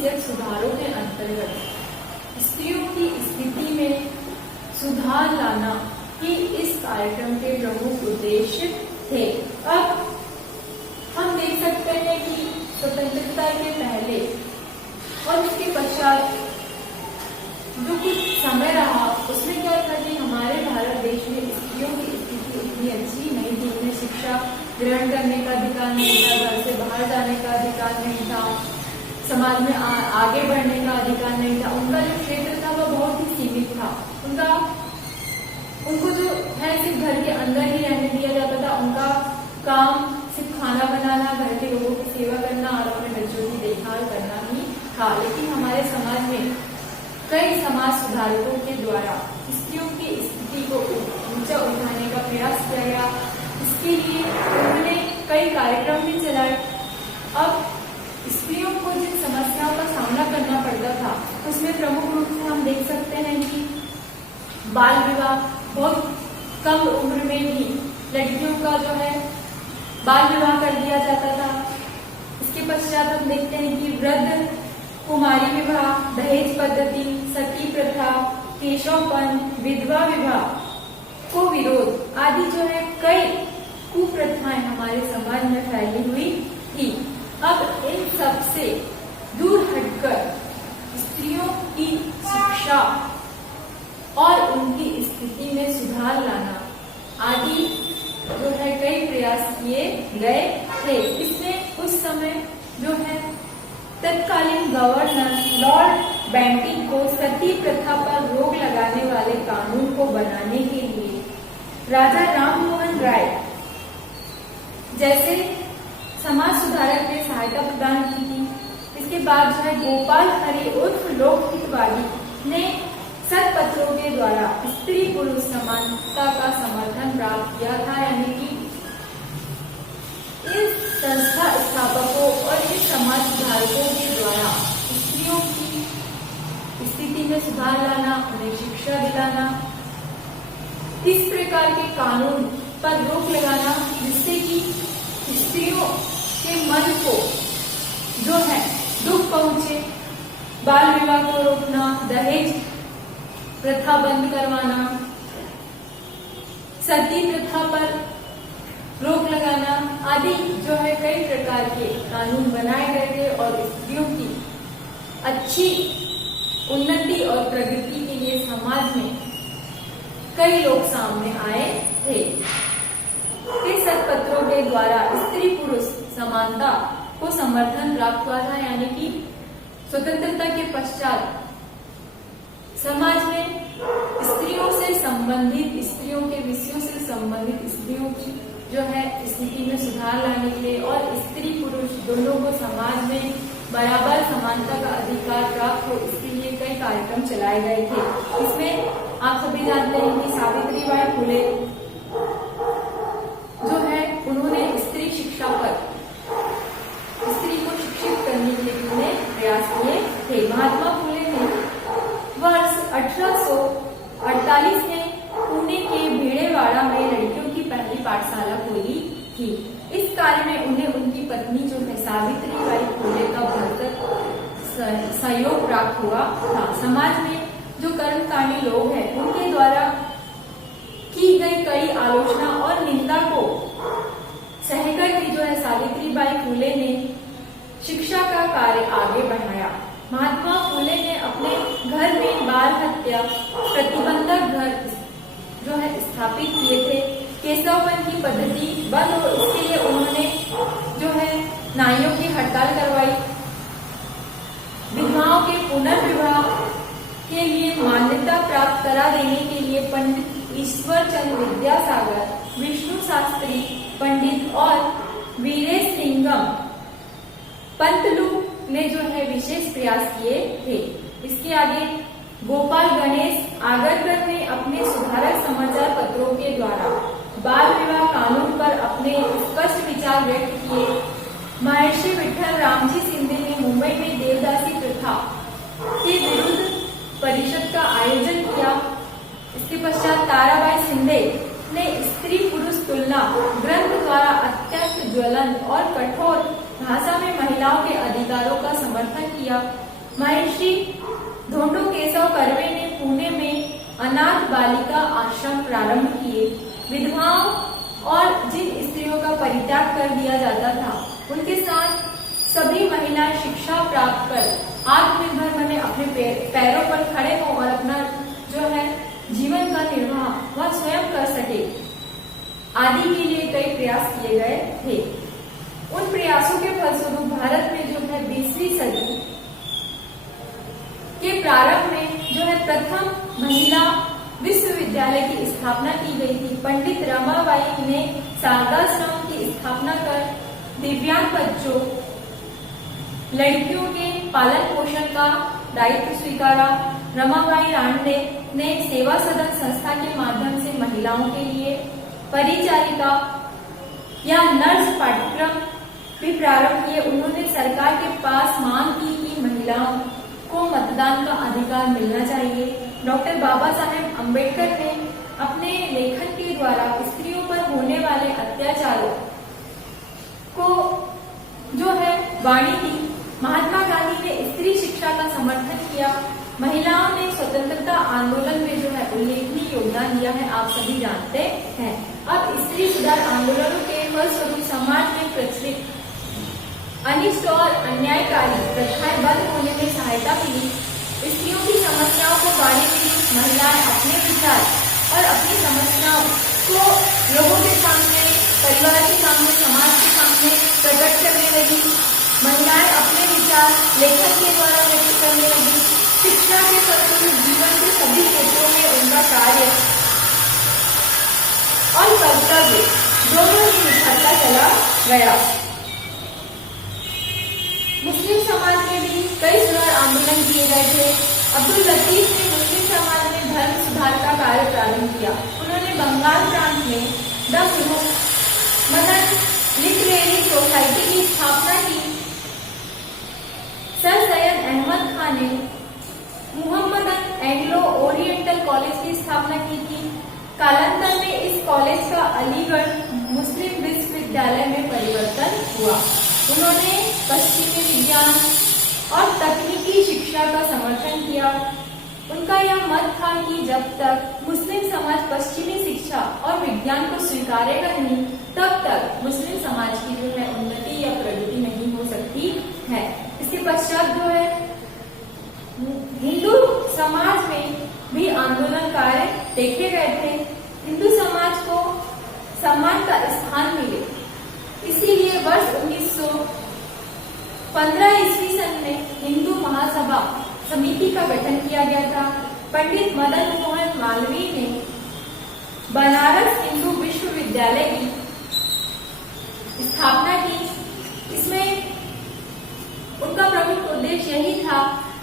शीर्षक सुधारों के अंतर्गत स्त्रियों की स्थिति में सुधार लाना ही इस कार्यक्रम के प्रमुख उद्देश्य थे। अब हम देख सकते हैं कि स्वतंत्रता के पहले और उसके पश्चात जो कुछ समय रहा उसमें क्या था कि हमारे भारत देश में स्त्रियों की स्थिति उतनी अच्छी नहीं थी। उन्हें शिक्षा ग्रहण करने का अधिकार नहीं था, घर से बाहर जाने का अधिकार नहीं था, समाज में आगे बढ़ने का अधिकार नहीं था। उनका जो क्षेत्र था वह बहुत ही सीमित था। उनको जो है सिर्फ घर के अंदर ही रहने दिया जाता था। उनका काम सिर्फ खाना बनाना, घर के लोगों की सेवा करना और अपने बच्चों की देखभाल करना ही था। लेकिन हमारे समाज में कई समाज सुधारकों के द्वारा स्त्रियों की स्थिति को ऊंचा उठाने का प्रयास किया गया। इसके लिए उन्होंने कई कार्यक्रम भी चलाए। अब स्त्रियों को जिन समस्याओं का सामना करना पड़ता था उसमें प्रमुख रूप से हम देख सकते हैं कि बाल विवाह, बहुत कम उम्र में ही लड़कियों का जो है बाल विवाह कर दिया जाता था। इसके पश्चात हम देखते हैं कि वृद्ध कुमारी विवाह, दहेज पद्धति, सती प्रथा, केशवपंथ, विधवा विवाह को विरोध आदि जो है कई कुप्रथाएं हमारे समाज में फैली हुई थी। अब इन सब से दूर हटकर स्त्रियों की शिक्षा और उनकी स्थिति में सुधार लाना आदि जो है कई प्रयास किए गए थे। इसमें उस समय जो है तत्कालीन गवर्नर लॉर्ड बेंटिक को सती प्रथा पर रोक लगाने वाले कानून को बनाने के लिए राजा राम मोहन राय जैसे समाज सुधारक ने सहायता प्रदान की थी। इसके बाद जो है गोपाल हरि उर्फ लोकहितवादी ने सतपत्रों के द्वारा स्त्री पुरुष समानता का समर्थन प्राप्त किया था। यानी कि इस संस्था स्थापकों और इस समाज सुधारकों के द्वारा स्त्रियों की स्थिति में सुधार लाना, उन्हें शिक्षा दिलाना, इस प्रकार के कानून पर रोक लगाना जिससे कि स्त्रियों के मन को जो है दुख पहुंचे, बाल विवाह को रोकना, दहेज प्रथा बंद करवाना, सती प्रथा पर रोक लगाना आदि जो है कई प्रकार के कानून बनाए गए थे और स्त्रियों की अच्छी उन्नति और प्रगति के लिए समाज में कई लोग सामने आए थे। इस सतपत्रों के द्वारा स्त्री पुरुष समानता को समर्थन प्राप्त हुआ था। यानी कि स्वतंत्रता के पश्चात समाज में स्त्रियों से संबंधित, स्त्रियों के विषयों से संबंधित स्त्रियों की जो है स्थिति में सुधार लाने के लिए और स्त्री पुरुष दोनों को समाज में बराबर समानता का अधिकार प्राप्त हो, इसके लिए कई कार्यक्रम चलाए गए थे। इसमें आप सभी जानते हैं कि सावित्रीबाई फुले जो है उन्होंने स्त्री शिक्षा पर स्त्री को शिक्षित करने के लिए उन्हें प्रयास किए थे। महात्मा फुले ने वर्ष 1848 में पुणे के भेड़ेवाड़ा में लड़कियों की पहली पाठशाला खोली थी। इस कार्य में उन्हें उनकी पत्नी जो है सावित्रीबाई फुले का भरसक सहयोग प्राप्त हुआ था। समाज में जो कर्मकांडी लोग हैं उनके द्वारा की गई कई आलोचना और निंदा को सहकर ही जो है सावित्रीबाई फुले ने शिक्षा का कार्य आगे बढ़ाया। महात्मा फुले ने अपने घर में बाल हत्या प्रतिबंधक घर जो है स्थापित किए थे। केशवपंथ की पद्धति बंद हो इसके लिए उन्होंने जो है नाइयों की हड़ताल करवाई। विधवाओं के पुनर्विवाह के लिए मान्यता प्राप्त करा देने के लिए पंडित ईश्वर चंद्र विद्यासागर, विष्णु शास्त्री पंडित और वीरेश सिंगम पंतलू ने जो है विशेष प्रयास किए थे। इसके आगे गोपाल गणेश आगरकर ने अपने सुधारक समाचार पत्रों के द्वारा बाल विवाह कानून पर अपने स्पष्ट विचार व्यक्त किए। महर्षि विठल रामजी सिंधे ने मुंबई में देवदासी प्रथा के विरुद्ध परिषद का आयोजन किया। इसके पश्चात ताराबाई शिंदे ने स्त्री पुरुष तुलना ग्रंथ द्वारा अत्यंत ज्वलंत और कठोर भाषा में महिलाओं के अधिकारों का समर्थन किया। महर्षि धोंडो केशव कर्वे ने पुणे में अनाथ बालिका आश्रम प्रारंभ किए। विधवाओं और जिन स्त्रियों का परित्याग कर दिया जाता था, उनके साथ सभी महिलाएं शिक्षा प्राप्त कर आत्मनिर्भर बने, अपने पैरों पर खड़े हों और अपना जो है जीवन का निर्वाह वह स्वयं कर सके, आदि के लिए कई प्रयास किए गए थे। उन प्रयासों के फलस्वरूप भारत में जो है 20वीं सदी के प्रारंभ में जो है प्रथम महिला विश्वविद्यालय की स्थापना की गई थी। पंडित रमाबाई ने शारदाश्रम की स्थापना कर दिव्यांग बच्चों, लड़कियों के पालन पोषण का दायित्व स्वीकारा। रमाबाई रानडे ने सेवा सदन संस्था के माध्यम से महिलाओं के लिए परिचारिका या नर्स पाठ्यक्रम भी प्रारंभ किए। उन्होंने सरकार के पास मांग की कि महिलाओं को मतदान का अधिकार मिलना चाहिए। डॉक्टर बाबा साहेब अम्बेडकर ने अपने लेखन के द्वारा स्त्रियों पर होने वाले अत्याचारों को जो है वाणी दी। महात्मा गांधी ने स्त्री शिक्षा का समर्थन किया। महिलाओं ने स्वतंत्रता आंदोलन में जो है उल्लेखनीय योगदान दिया है, आप सभी जानते हैं। अब स्त्री सुधार आंदोलनों के फलस्वरूप समाज में प्रचलित अनिष्ट और अन्यायकारी प्रथाएं बंद होने में सहायता मिली। स्त्रियों की समस्याओं को बारे में महिलाएं अपने विचार और अपनी समस्याओं को लोगों के सामने, परिवार के सामने, समाज के सामने प्रकट करने लगी। महिलाएं अपने विचार लेखन के द्वारा व्यक्त करने लगी। शिक्षा के फलस्वरूप जीवन के सभी क्षेत्रों में उनका कार्य और कर्तव्य दोनों ही निखरता चला गया। मुस्लिम समाज में भी कई सुधार आंदोलन किए गए थे। अब्दुल लतीफ ने मुस्लिम समाज में धर्म सुधार का कार्य प्रारंभ किया। उन्होंने बंगाल प्रांत में द मदन लिटरेरी सोसाइटी की स्थापना की। सर सैयद अहमद खान ने मुहम्मदन एंग्लो ओरिएंटल कॉलेज की स्थापना की थी। कालांतर में इस कॉलेज का अलीगढ़ मुस्लिम विश्वविद्यालय में परिवर्तन हुआ। उन्होंने पश्चिमी विज्ञान और तकनीकी शिक्षा का समर्थन किया। उनका यह मत था कि जब तक मुस्लिम समाज पश्चिमी शिक्षा और विज्ञान को स्वीकारेगा नहीं, तब तक मुस्लिम समाज की जो है उन्नति या प्रगति नहीं हो सकती है। इसके पश्चात जो है हिंदू समाज में भी आंदोलन कार्य देखे गए थे। हिंदू समाज को सम्मान का स्थान मिले, इसीलिए वर्ष 1915 ईस्वी सन में हिंदू महासभा समिति का गठन किया गया था। पंडित मदन मोहन मालवीय ने बनारस हिंदू विश्वविद्यालय की स्थापना की। इसमें उनका प्रमुख उद्देश्य यही था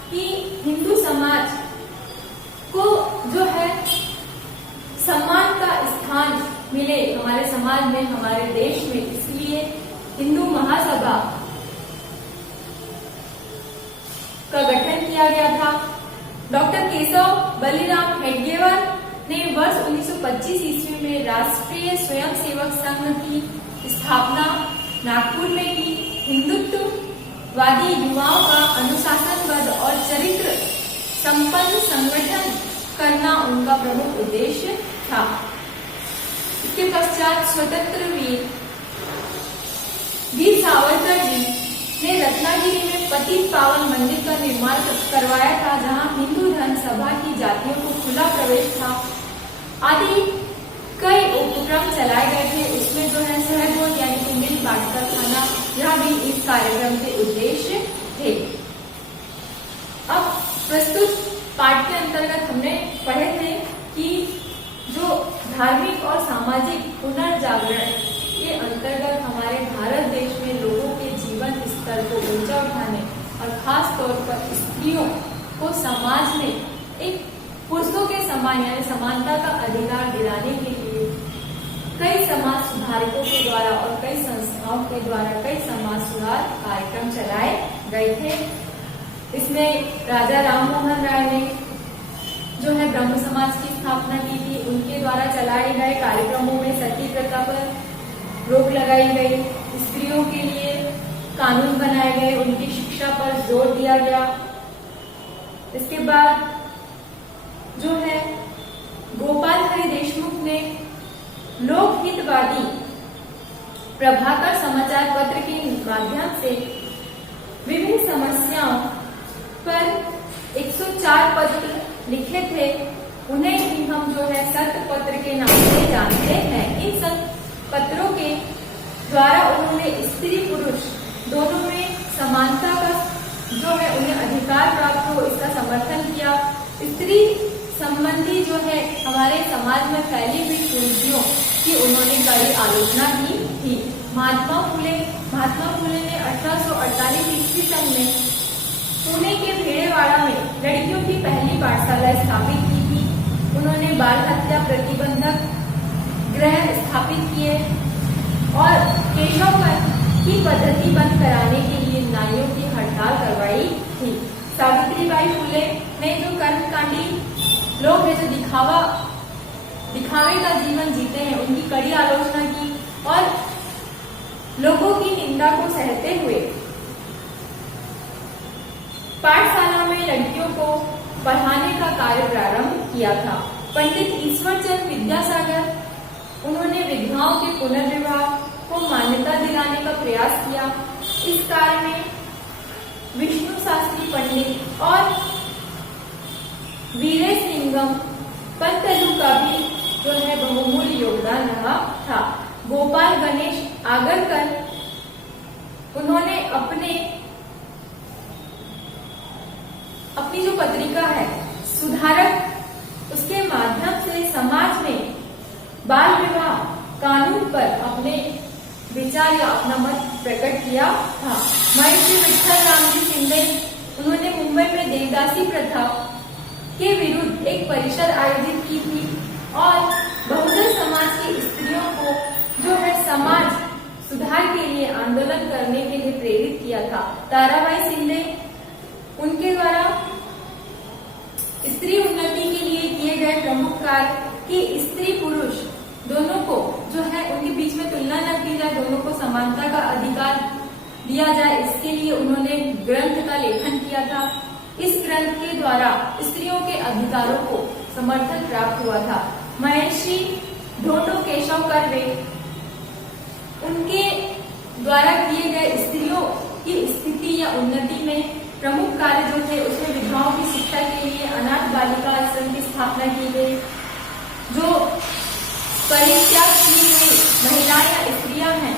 कि हिंदू समाज को जो है सम्मान का स्थान मिले हमारे समाज में, हमारे देश में। इसलिए हिंदू महासभा का गठन किया गया था। डॉक्टर केशव बलिराम हेडगेवार ने वर्ष 1925 ईस्वी में राष्ट्रीय स्वयंसेवक संघ की स्थापना नागपुर में की। हिंदुत्ववादी युवाओं का अनुशासनबद्ध और चरित्र संपन्न संगठन करना उनका प्रमुख उद्देश्य था। इसके पश्चात स्वतंत्र वीर सावरकर जी ने रत्नागिरी में पतित पावन मंदिर का निर्माण करवाया था, जहां हिंदू धर्म सभा की जातियों को खुला प्रवेश था। आदि कई उपक्रम चलाए गए थे। उसमें जो है सहभोज यानी कि मिल बांटकर खाना, यह भी इस कार्यक्रम के उद्देश्य थे। अब प्रस्तुत पाठ के अंतर्गत हमने पढ़े थे कि जो धार्मिक और सामाजिक पुनर्जागरण के अंतर्गत हमारे भारत देश में लोगों के जीवन स्तर को ऊंचा उठाने और खास तौर पर स्त्रियों को समाज में एक पुरुषों के समान यानी समानता का अधिकार दिलाने के लिए कई समाज सुधारकों के द्वारा और कई संस्थाओं के द्वारा कई समाज सुधार कार्यक्रम चलाए गए थे। इसमें राजा राम मोहन राय ने जो है ब्रह्म समाज की स्थापना की थी। उनके द्वारा चलाए गए कार्यक्रमों में सती प्रथा पर रोक लगाई गई, स्त्रियों के लिए कानून बनाए गए, उनकी शिक्षा पर जोर दिया गया। इसके बाद जो है गोपाल हरि देशमुख ने लोकहितवादी प्रभाकर समाचार पत्र के माध्यम से विभिन्न समस्याओं पर 104 पत्र लिखे थे। उन्हें भी हम जो है सत्य पत्र के नाम से जानते हैं। इन सब पत्रों के द्वारा उन्होंने स्त्री पुरुष दोनों में समानता का जो है उन्हें अधिकार प्राप्त हो इसका समर्थन किया। स्त्री संबंधी जो है हमारे समाज में फैली हुई कुरीतियों की उन्होंने कड़ी आलोचना की थी। महात्मा फुले ने 1848 ईस्वी सन में पुणे के भेड़ेवाड़ा में लड़कियों की पहली पाठशाला स्थापित की थी। उन्होंने बाल हत्या प्रतिबंधक गृह स्थापित किए और केशव की पद्धति बंद कराने के लिए नाइयों की हड़ताल करवाई थी। सावित्रीबाई फुले ने जो कर्मकांडी लोग हैं जो दिखावे का जीवन जीते हैं उनकी कड़ी आलोचना की और लोगों की निंदा को सहते हुए पाठशाला में लड़कियों को पढ़ाने का कार्य प्रारंभ किया था। पंडित ईश्वरचंद विद्यासागर उन्होंने विधवाओं के पुनर्विवाह को मान्यता दिलाने का प्रयास किया। इस कार्य में विष्णु शास्त्री पंडित और वीरेशलिंगम पंतलु का भी जो है बहुमूल्य योगदान रहा था। गोपाल गणेश आगरकर उन्होंने अपनी जो पत्रिका है सुधारक उसके माध्यम से समाज में बाल विवाह कानून पर अपने विचार या अपना मत प्रकट किया था। महर्षि विठल रामजी शिंदे उन्होंने मुंबई में देवदासी प्रथा के विरुद्ध एक परिषद आयोजित की थी और बहुजन समाज की स्त्रियों को जो है समाज सुधार के लिए आंदोलन करने के लिए प्रेरित किया था। ताराबाई शिंदे उनके द्वारा स्त्री उन्नति के लिए किए गए प्रमुख कार्य कि स्त्री पुरुष दोनों को जो है उनके बीच में तुलना न की जाए, दोनों को समानता का अधिकार दिया जाए, इसके लिए उन्होंने ग्रंथ का लेखन किया था। इस ग्रंथ के द्वारा स्त्रियों के अधिकारों को समर्थन प्राप्त हुआ था। महर्षि ढोंडो केशव कर्वे उनके द्वारा किए गए स्त्रियों की स्थिति या उन्नति में प्रमुख कार्य जो थे उसमें विधवाओं की शिक्षा के लिए अनाथ बालिका आश्रम की स्थापना की गई। जो परित्याग की हुई महिलाएं या स्त्रियां हैं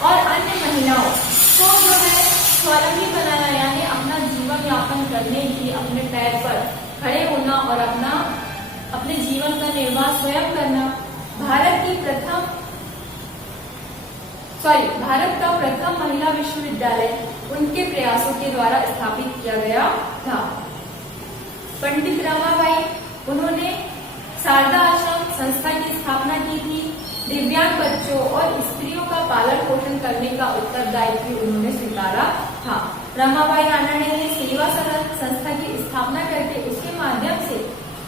और अन्य महिलाओं को जो है स्वावलंबी बनाना यानी अपना जीवन यापन करने की अपने पैर पर खड़े होना और अपने जीवन का निर्वाह स्वयं करना भारत का प्रथम महिला विश्वविद्यालय उनके प्रयासों के द्वारा स्थापित किया गया था। पंडित रमाबाई उन्होंने शारदा आश्रम संस्था की स्थापना की थी। दिव्यांग बच्चों और स्त्रियों का पालन पोषण करने का उत्तरदायित्व उन्होंने स्वीकारा था। रमाबाई रानड़े ने सेवा सदन संस्था की स्थापना करके उसके माध्यम से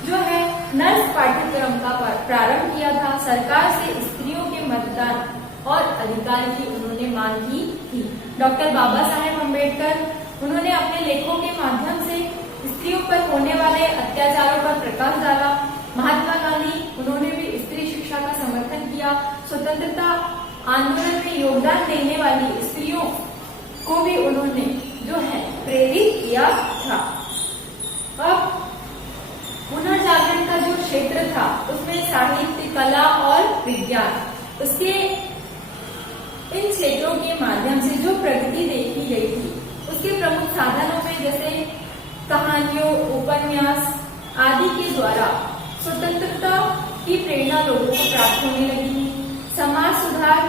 जो है नर्स पाठ्यक्रम का प्रारंभ किया था। सरकार से स्त्रियों के मतदान और अधिकार की उन्होंने मांग की थी। डॉक्टर बाबा साहेब अम्बेडकर उन्होंने अपने लेखों के माध्यम से स्त्रियों पर होने वाले अत्याचारों पर प्रकाश डाला। महात्मा गांधी उन्होंने भी स्त्री शिक्षा का समर्थन किया। स्वतंत्रता आंदोलन में योगदान देने वाली स्त्रियों को भी उन्होंने जो है प्रेरित किया था। अब पुनर्जागरण का जो क्षेत्र था उसमें साहित्य, कला और विज्ञान, उसके इन क्षेत्रों के माध्यम से जो प्रगति देखी गई थी उसके प्रमुख साधनों में जैसे कहानियों, उपन्यास आदि के द्वारा स्वतंत्रता की प्रेरणा लोगों को प्राप्त होने लगी। समाज सुधार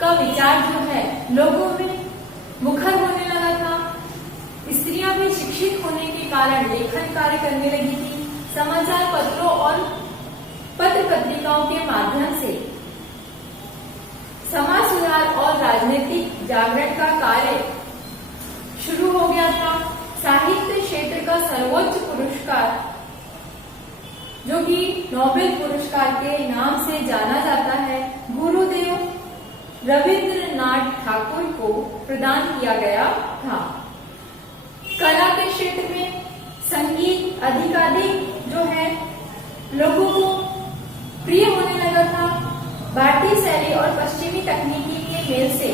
का विचार जो है लोगों में मुखर होने लगा था। स्त्रियां भी शिक्षित होने के कारण लेखन कार्य करने लगी थी। समाचार पत्रों और पत्र पत्रिकाओं के माध्यम से समाज सुधार और राजनीतिक जागरण का कार्य शुरू हो गया था। साहित्य क्षेत्र का सर्वोच्च पुरस्कार जो कि नोबेल पुरस्कार के नाम से जाना जाता है, गुरुदेव रविंद्रनाथ ठाकुर को प्रदान किया गया था। कला के क्षेत्र में संगीत, अधिकाधिक जो है लोगों को प्रिय होने लगा था। भारतीय शैली और पश्चिमी तकनीकी के मेल से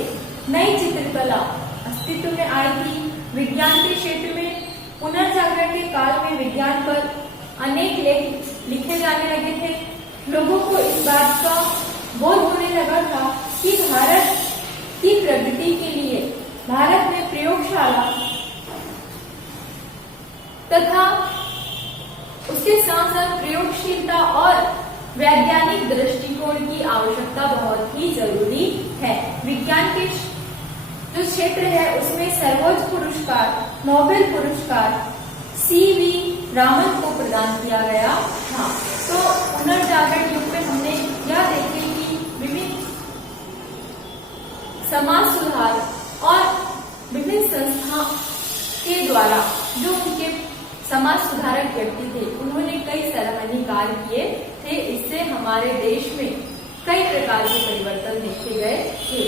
नई चित्रकला अस्तित्व में आई थी। विज्ञान के क्षेत्र में पुनर्जागरण के काल में विज्ञान पर अनेक लेख लिखे जाने लगे थे। लोगों को इस बात का बोध होने लगा था कि भारत की प्रगति के लिए भारत में प्रयोगशाला तथा उसके साथ साथ प्रयोगशीलता और वैज्ञानिक दृष्टिकोण की आवश्यकता बहुत ही जरूरी है। विज्ञान के जो क्षेत्र है उसमें सर्वोच्च पुरस्कार नोबेल पुरस्कार CV रामन को प्रदान किया गया था। तो पुनर्जागरण युग में हमने यह देखे कि विभिन्न समाज सुधार और विभिन्न संस्था के द्वारा जो उनके समाज सुधारक व्यक्ति थे उन्होंने कई सराहनीय कार्य किए थे। इससे हमारे देश में कई प्रकार के परिवर्तन देखे गए थे।